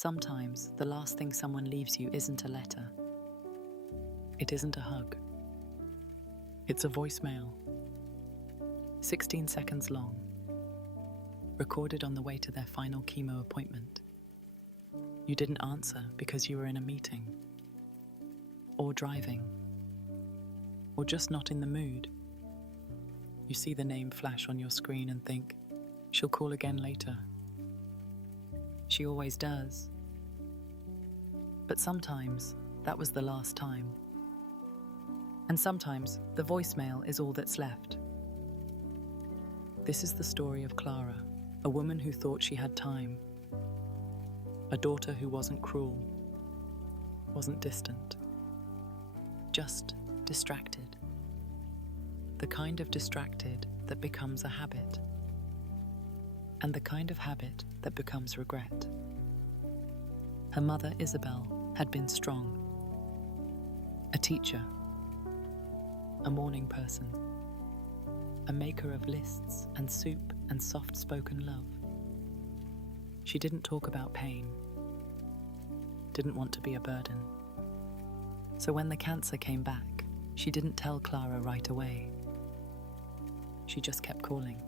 Sometimes the last thing someone leaves you isn't a letter. It isn't a hug. It's a voicemail. 16 seconds long. Recorded on the way to their final chemo appointment. You didn't answer because you were in a meeting. Or driving. Or just not in the mood. You see the name flash on your screen and think, she'll call again later. She always does. But sometimes that was the last time. And sometimes the voicemail is all that's left. This is the story of Clara, a woman who thought she had time. A daughter who wasn't cruel, wasn't distant, just distracted. The kind of distracted that becomes a habit. And the kind of habit that becomes regret. Her mother, Isabel, had been strong. A teacher. A morning person. A maker of lists and soup and soft-spoken love. She didn't talk about pain. Didn't want to be a burden. So when the cancer came back, she didn't tell Clara right away. She just kept calling.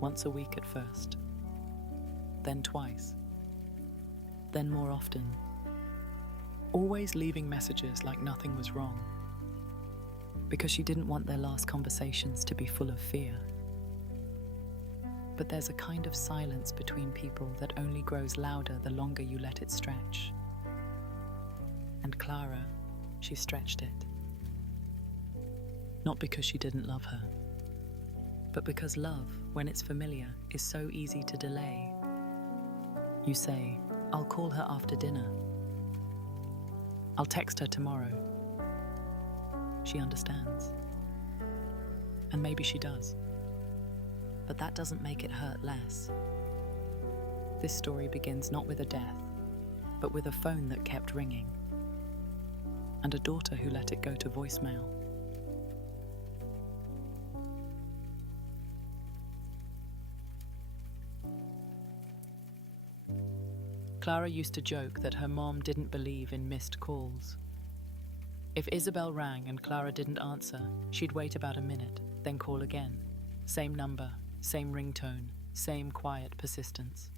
Once a week at first, then twice, then more often, always leaving messages like nothing was wrong, because she didn't want their last conversations to be full of fear. But there's a kind of silence between people that only grows louder the longer you let it stretch. And Clara, she stretched it. Not because she didn't love her, but because love, when it's familiar, is so easy to delay. You say, I'll call her after dinner. I'll text her tomorrow. She understands. And maybe she does. But that doesn't make it hurt less. This story begins not with a death, but with a phone that kept ringing. And a daughter who let it go to voicemail. Clara used to joke that her mom didn't believe in missed calls. If Isabel rang and Clara didn't answer, she'd wait about a minute, then call again. Same number, same ringtone, same quiet persistence.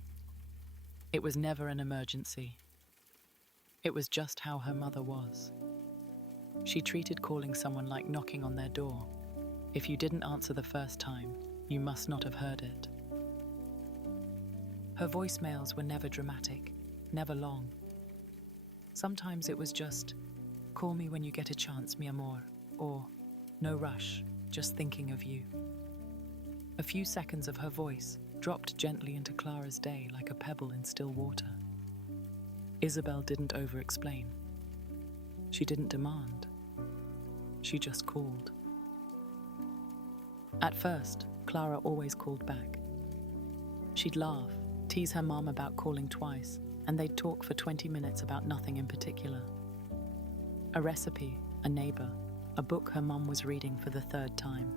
It was never an emergency. It was just how her mother was. She treated calling someone like knocking on their door. If you didn't answer the first time, you must not have heard it. Her voicemails were never dramatic, never long. Sometimes it was just, call me when you get a chance, mi amor, or no rush, just thinking of you. A few seconds of her voice dropped gently into Clara's day like a pebble in still water. Isabel didn't over-explain. She didn't demand. She just called. At first, Clara always called back. She'd laugh, tease her mom about calling twice, and they'd talk for 20 minutes about nothing in particular. A recipe, a neighbor, a book her mom was reading for the third time.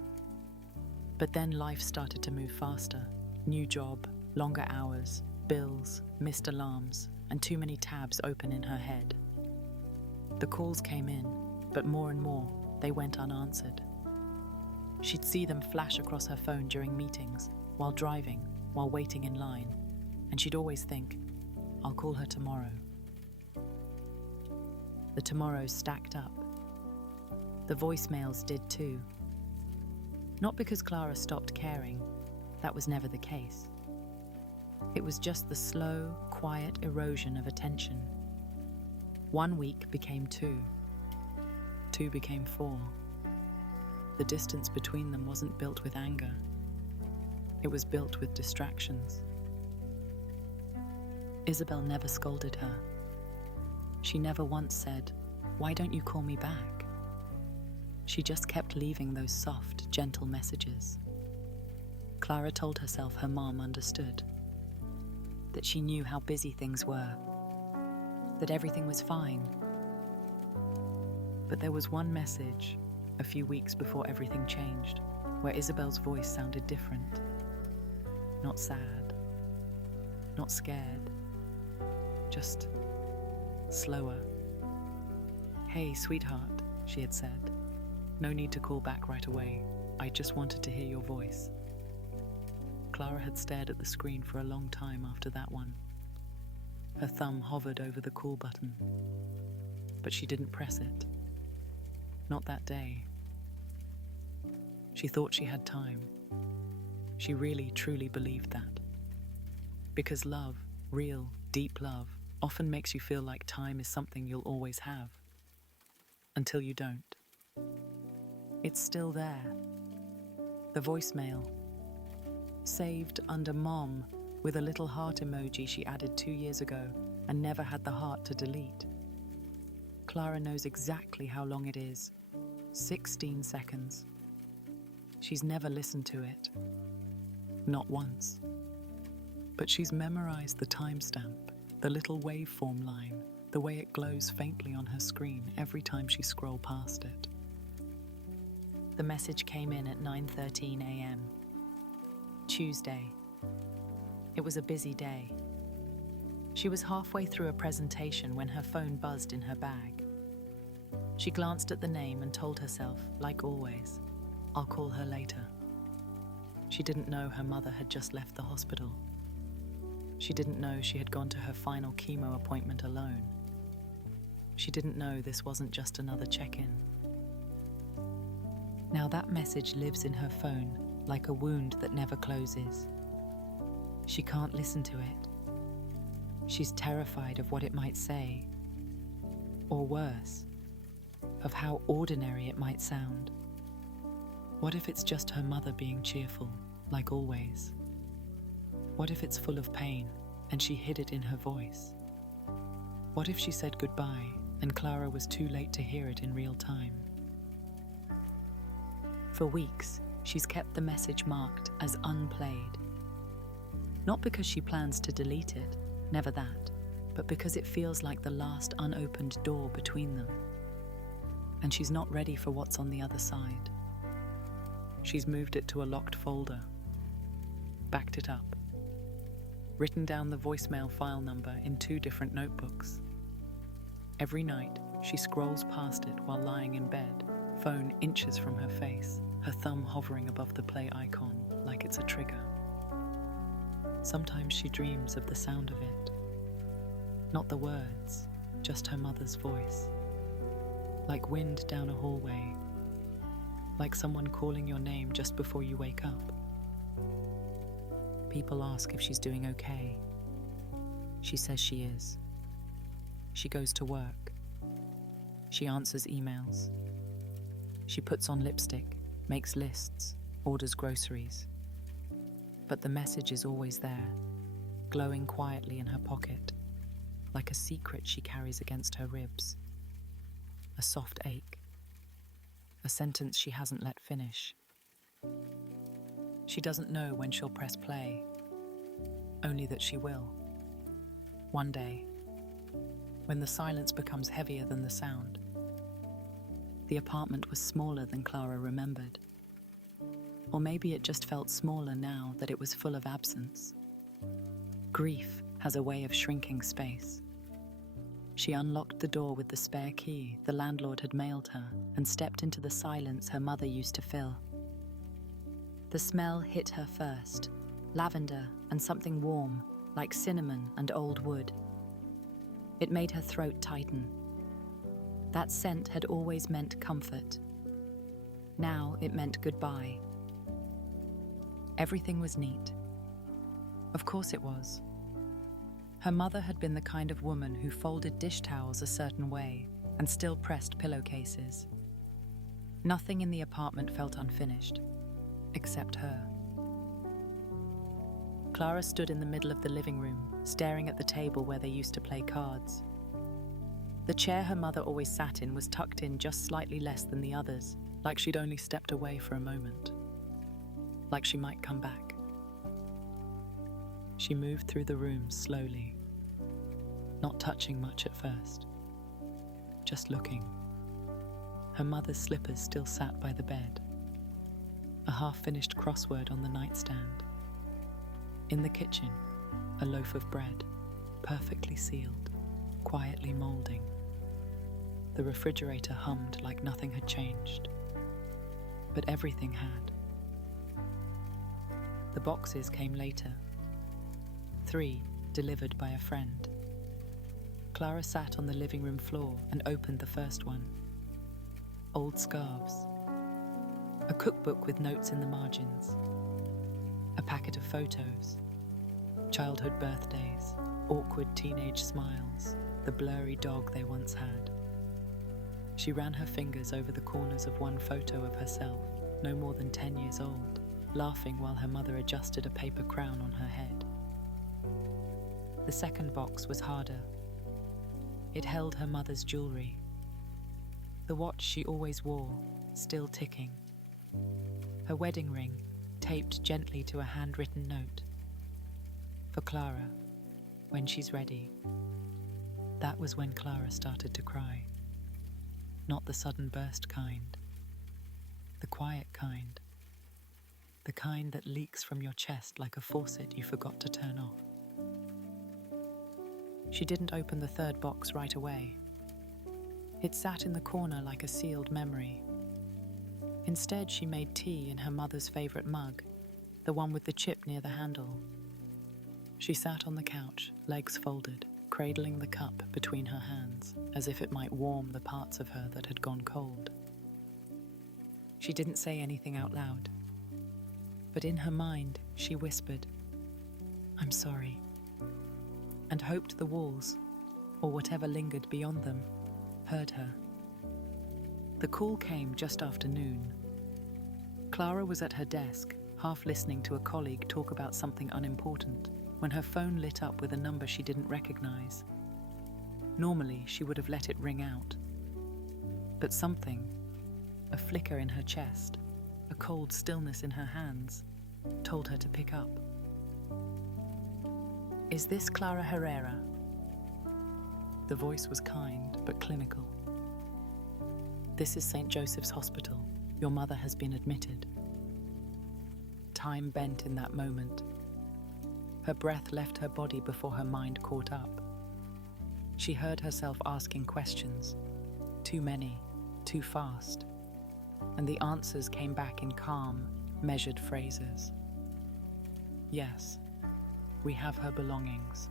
But then life started to move faster. New job, longer hours, bills, missed alarms, and too many tabs open in her head. The calls came in, but more and more, they went unanswered. She'd see them flash across her phone during meetings, while driving, while waiting in line, and she'd always think, I'll call her tomorrow. The tomorrows stacked up. The voicemails did too. Not because Clara stopped caring, that was never the case. It was just the slow, quiet erosion of attention. 1 week became 2. 2 became 4. The distance between them wasn't built with anger. It was built with distractions. Isabel never scolded her. She never once said, "Why don't you call me back?" She just kept leaving those soft, gentle messages. Clara told herself her mom understood. That she knew how busy things were. That everything was fine. But there was one message, a few weeks before everything changed, where Isabel's voice sounded different. Not sad. Not scared. just slower. "Hey, sweetheart," she had said. "No need to call back right away. I just wanted to hear your voice." Clara had stared at the screen for a long time after that one. Her thumb hovered over the call button, but she didn't press it. Not that day. She thought she had time. She really, truly believed that. Because love, real, deep love, often makes you feel like time is something you'll always have. Until you don't. It's still there. The voicemail. Saved under Mom with a little heart emoji she added 2 years ago and never had the heart to delete. Clara knows exactly how long it is. 16 seconds. She's never listened to it. Not once. But she's memorized the timestamp, the little waveform line, the way it glows faintly on her screen every time she scrolls past it. The message came in at 9:13 a.m. Tuesday. It was a busy day. She was halfway through a presentation when her phone buzzed in her bag. She glanced at the name and told herself, like always, "I'll call her later." She didn't know her mother had just left the hospital. She didn't know she had gone to her final chemo appointment alone. She didn't know this wasn't just another check-in. Now that message lives in her phone like a wound that never closes. She can't listen to it. She's terrified of what it might say, or worse, of how ordinary it might sound. What if it's just her mother being cheerful, like always? What if it's full of pain, and she hid it in her voice? What if she said goodbye, and Clara was too late to hear it in real time? For weeks, she's kept the message marked as unplayed. Not because she plans to delete it, never that, but because it feels like the last unopened door between them. And she's not ready for what's on the other side. She's moved it to a locked folder, backed it up, written down the voicemail file number in 2 different notebooks. Every night, she scrolls past it while lying in bed, phone inches from her face, her thumb hovering above the play icon like it's a trigger. Sometimes she dreams of the sound of it. Not the words, just her mother's voice. Like wind down a hallway. Like someone calling your name just before you wake up. People ask if she's doing okay. She says she is. She goes to work. She answers emails. She puts on lipstick, makes lists, orders groceries. But the message is always there, glowing quietly in her pocket, like a secret she carries against her ribs. A soft ache. A sentence she hasn't let finish. She doesn't know when she'll press play, only that she will. One day, when the silence becomes heavier than the sound. The apartment was smaller than Clara remembered. Or maybe it just felt smaller now that it was full of absence. Grief has a way of shrinking space. She unlocked the door with the spare key the landlord had mailed her and stepped into the silence her mother used to fill. The smell hit her first, lavender and something warm, like cinnamon and old wood. It made her throat tighten. That scent had always meant comfort. Now it meant goodbye. Everything was neat. Of course it was. Her mother had been the kind of woman who folded dish towels a certain way and still pressed pillowcases. Nothing in the apartment felt unfinished, except her. Clara stood in the middle of the living room, staring at the table where they used to play cards. The chair her mother always sat in was tucked in just slightly less than the others, like she'd only stepped away for a moment. Like she might come back. She moved through the room slowly, not touching much at first, just looking. Her mother's slippers still sat by the bed, a half-finished crossword on the nightstand. In the kitchen, a loaf of bread, perfectly sealed. quietly molding. The refrigerator hummed like nothing had changed, but everything had. The boxes came later, 3 delivered by a friend. Clara sat on the living room floor and opened the first one. Old scarves, a cookbook with notes in the margins, a packet of photos, childhood birthdays, awkward teenage smiles, the blurry dog they once had. She ran her fingers over the corners of one photo of herself, no more than 10 years old, laughing while her mother adjusted a paper crown on her head. The second box was harder. It held her mother's jewelry. The watch she always wore, still ticking. Her wedding ring, taped gently to a handwritten note. For Clara, when she's ready. That was when Clara started to cry. Not the sudden burst kind. The quiet kind. The kind that leaks from your chest like a faucet you forgot to turn off. She didn't open the third box right away. It sat in the corner like a sealed memory. Instead, she made tea in her mother's favorite mug, the one with the chip near the handle. She sat on the couch, legs folded, cradling the cup between her hands, as if it might warm the parts of her that had gone cold. She didn't say anything out loud, but in her mind, she whispered, "I'm sorry," and hoped the walls, or whatever lingered beyond them, heard her. The call came just after noon. Clara was at her desk, half listening to a colleague talk about something unimportant, when her phone lit up with a number she didn't recognize. Normally, she would have let it ring out. But something, a flicker in her chest, a cold stillness in her hands, told her to pick up. "Is this Clara Herrera?" The voice was kind but clinical. "This is St. Joseph's Hospital. Your mother has been admitted." Time bent in that moment. Her breath left her body before her mind caught up. She heard herself asking questions, too many, too fast, and the answers came back in calm, measured phrases. "Yes, we have her belongings."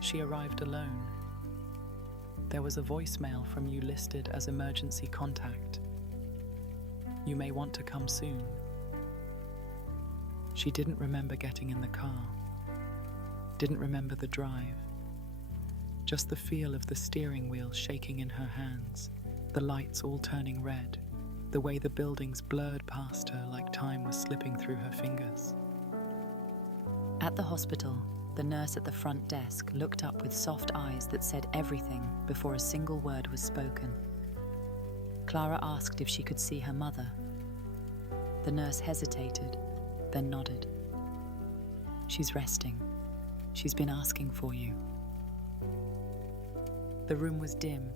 She arrived alone. There was a voicemail from you listed as emergency contact. "You may want to come soon." She didn't remember getting in the car, didn't remember the drive, just the feel of the steering wheel shaking in her hands, the lights all turning red, the way the buildings blurred past her like time was slipping through her fingers. At the hospital, the nurse at the front desk looked up with soft eyes that said everything before a single word was spoken. Clara asked if she could see her mother. The nurse hesitated, then nodded. "She's resting. She's been asking for you." The room was dim.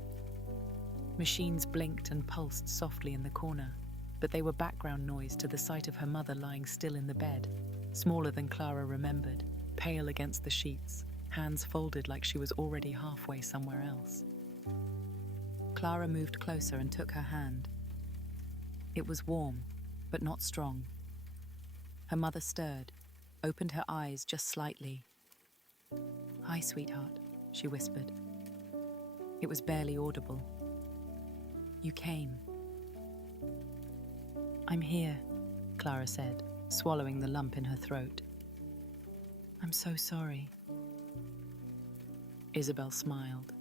Machines blinked and pulsed softly in the corner, but they were background noise to the sight of her mother lying still in the bed, smaller than Clara remembered, pale against the sheets, hands folded like she was already halfway somewhere else. Clara moved closer and took her hand. It was warm, but not strong. Her mother stirred, opened her eyes just slightly. "Hi, sweetheart," she whispered. It was barely audible. "You came." "I'm here," Clara said, swallowing the lump in her throat. "I'm so sorry." Isabel smiled,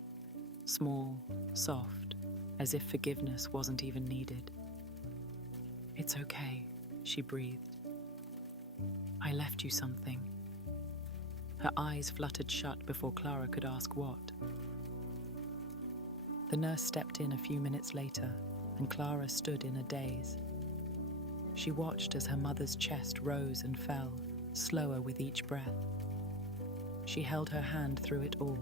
small, soft, as if forgiveness wasn't even needed. "It's okay," she breathed. "I left you something." Her eyes fluttered shut before Clara could ask what. The nurse stepped in a few minutes later, and Clara stood in a daze. She watched as her mother's chest rose and fell, slower with each breath. She held her hand through it all,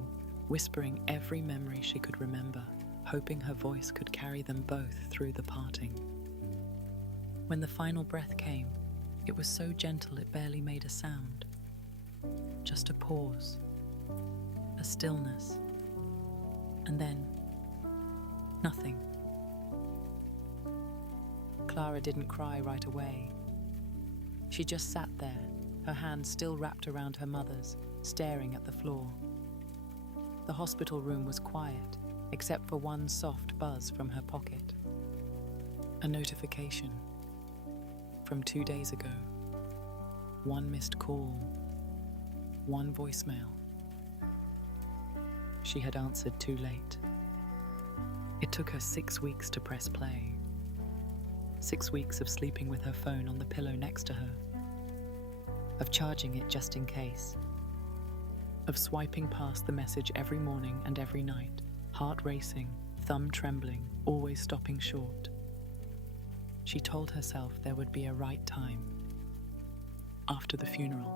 whispering every memory she could remember, hoping her voice could carry them both through the parting. When the final breath came, it was so gentle it barely made a sound. Just a pause, a stillness, And then, nothing. Clara didn't cry right away. She just sat there, her hands still wrapped around her mother's, staring at the floor. The hospital room was quiet, except for one soft buzz from her pocket. A notification from 2 days ago. One missed call. One voicemail. She had answered too late. It took her 6 weeks to press play. 6 weeks of sleeping with her phone on the pillow next to her, of charging it just in case, of swiping past the message every morning and every night, heart racing, thumb trembling, always stopping short. She told herself there would be a right time. After the funeral.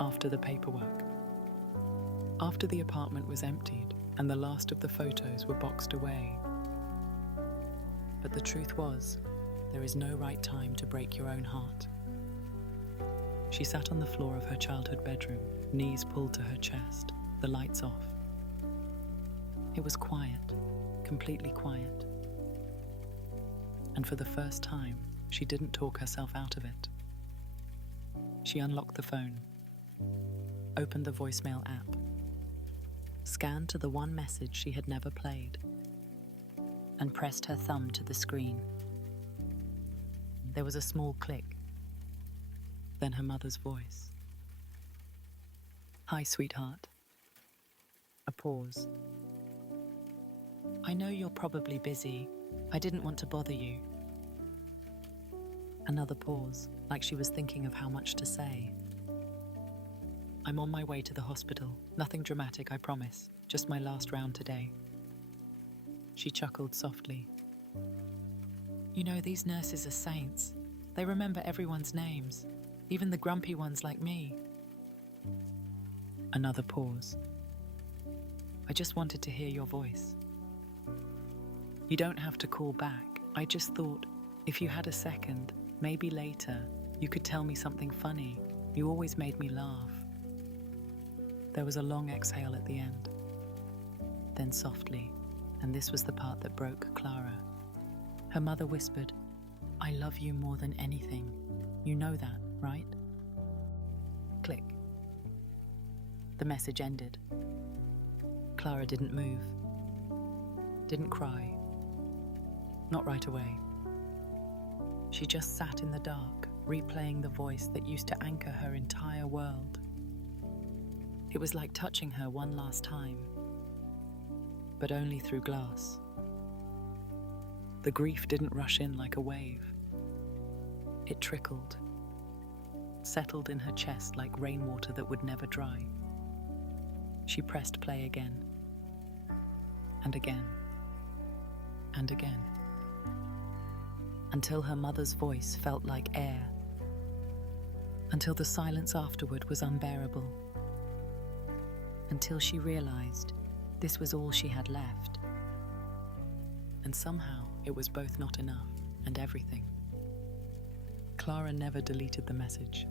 After the paperwork. After the apartment was emptied and the last of the photos were boxed away. But the truth was, there is no right time to break your own heart. She sat on the floor of her childhood bedroom, knees pulled to her chest, the lights off. It was quiet, completely quiet. And for the first time, she didn't talk herself out of it. She unlocked the phone, opened the voicemail app, scanned to the one message she had never played, and pressed her thumb to the screen. There was a small click, then her mother's voice. "Hi, sweetheart." A pause. "I know you're probably busy. I didn't want to bother you." Another pause, like she was thinking of how much to say. "I'm on my way to the hospital. Nothing dramatic, I promise. Just my last round today." She chuckled softly. "You know, these nurses are saints. They remember everyone's names, even the grumpy ones like me." Another pause. "I just wanted to hear your voice. You don't have to call back. I just thought, if you had a second, maybe later, you could tell me something funny. You always made me laugh." There was a long exhale at the end. Then softly, and this was the part that broke Clara, her mother whispered, "I love you more than anything. You know that, right?" Click. The message ended. Clara didn't move. Didn't cry. Not right away. She just sat in the dark, replaying the voice that used to anchor her entire world. It was like touching her one last time, but only through glass. The grief didn't rush in like a wave. It trickled, settled in her chest like rainwater that would never dry. She pressed play again, and again, and again, until her mother's voice felt like air, until the silence afterward was unbearable, until she realized this was all she had left. And somehow it was both not enough and everything. Clara never deleted the message.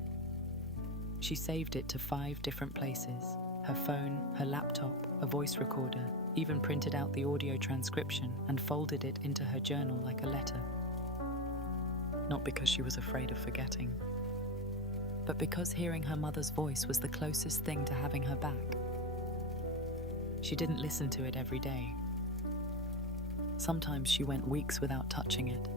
She saved it to 5 different places: her phone, her laptop, a voice recorder, even printed out the audio transcription and folded it into her journal like a letter. Not because she was afraid of forgetting, but because hearing her mother's voice was the closest thing to having her back. She didn't listen to it every day. Sometimes she went weeks without touching it.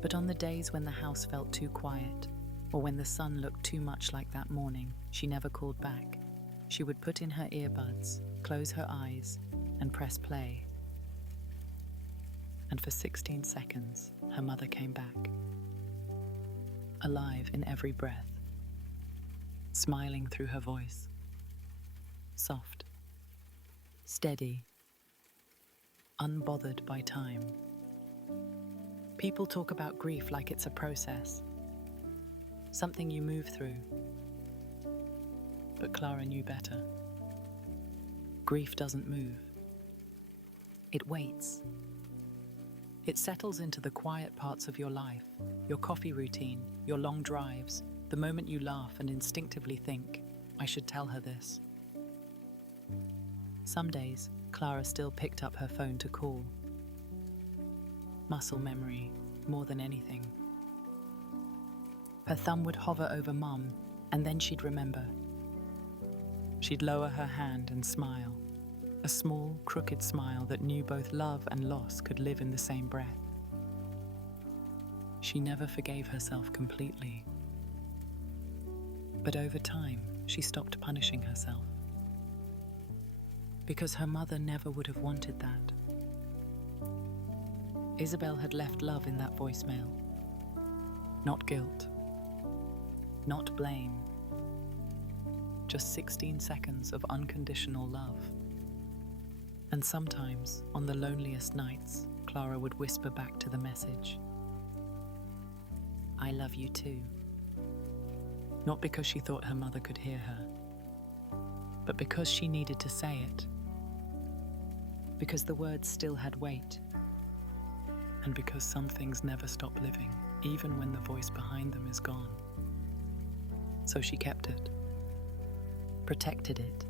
But on the days when the house felt too quiet, or when the sun looked too much like that morning, she never called back. She would put in her earbuds, close her eyes, and press play. And for 16 seconds, her mother came back. Alive in every breath, smiling through her voice. Soft, steady, unbothered by time. People talk about grief like it's a process, something you move through. But Clara knew better. Grief doesn't move. It waits. It settles into the quiet parts of your life, your coffee routine, your long drives, the moment you laugh and instinctively think, "I should tell her this." Some days, Clara still picked up her phone to call. Muscle memory, more than anything. Her thumb would hover over Mum, and then she'd remember. She'd lower her hand and smile, a small, crooked smile that knew both love and loss could live in the same breath. She never forgave herself completely. But over time, she stopped punishing herself. Because her mother never would have wanted that. Isabel had left love in that voicemail. Not guilt. Not blame. Just 16 seconds of unconditional love. And sometimes, on the loneliest nights, Clara would whisper back to the message, "I love you too." Not because she thought her mother could hear her, but because she needed to say it. Because the words still had weight. And because some things never stop living, even when the voice behind them is gone. So she kept it, protected it,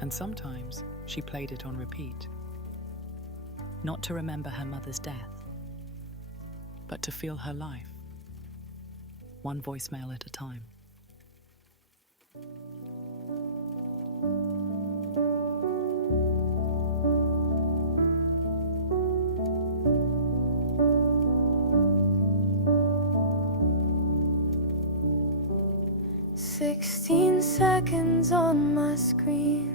and sometimes she played it on repeat. Not to remember her mother's death, but to feel her life, one voicemail at a time. "16 seconds on my screen,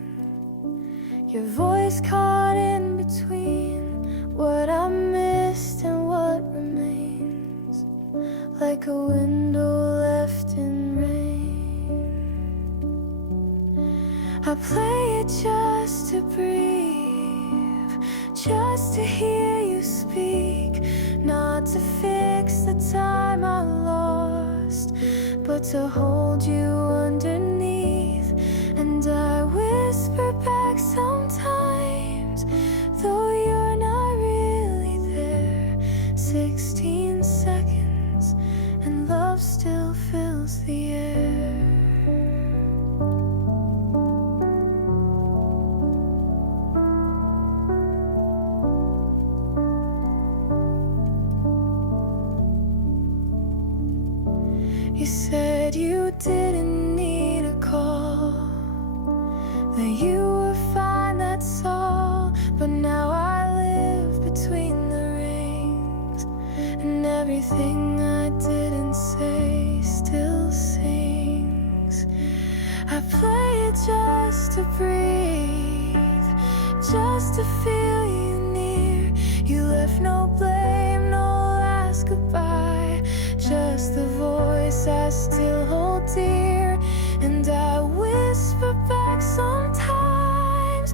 your voice caught in between what I missed and what remains, like a window left in rain. I play it just to breathe, just to hear you speak, not to fix the time I lost, but to hold you underneath. And I whisper back sometimes, though you're not really there. 16 seconds, and love still fills the air. You said you didn't need a call, that you were fine, that's all. But now I live between the rings, and everything I didn't say still sings. I play it just to breathe, just to feel you near. You left no blame, no last goodbye, just the voice I still hold dear. And I whisper back sometimes,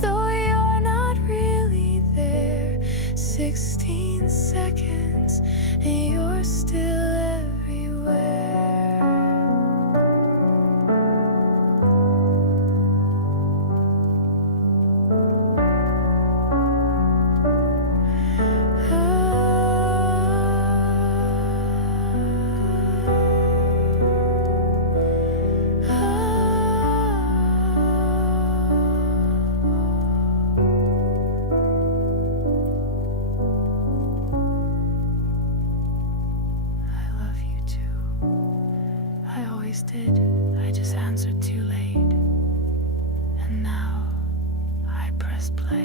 though you're not really there. 16 seconds, and you're still everywhere. Did. I just answered too late, and now I press play.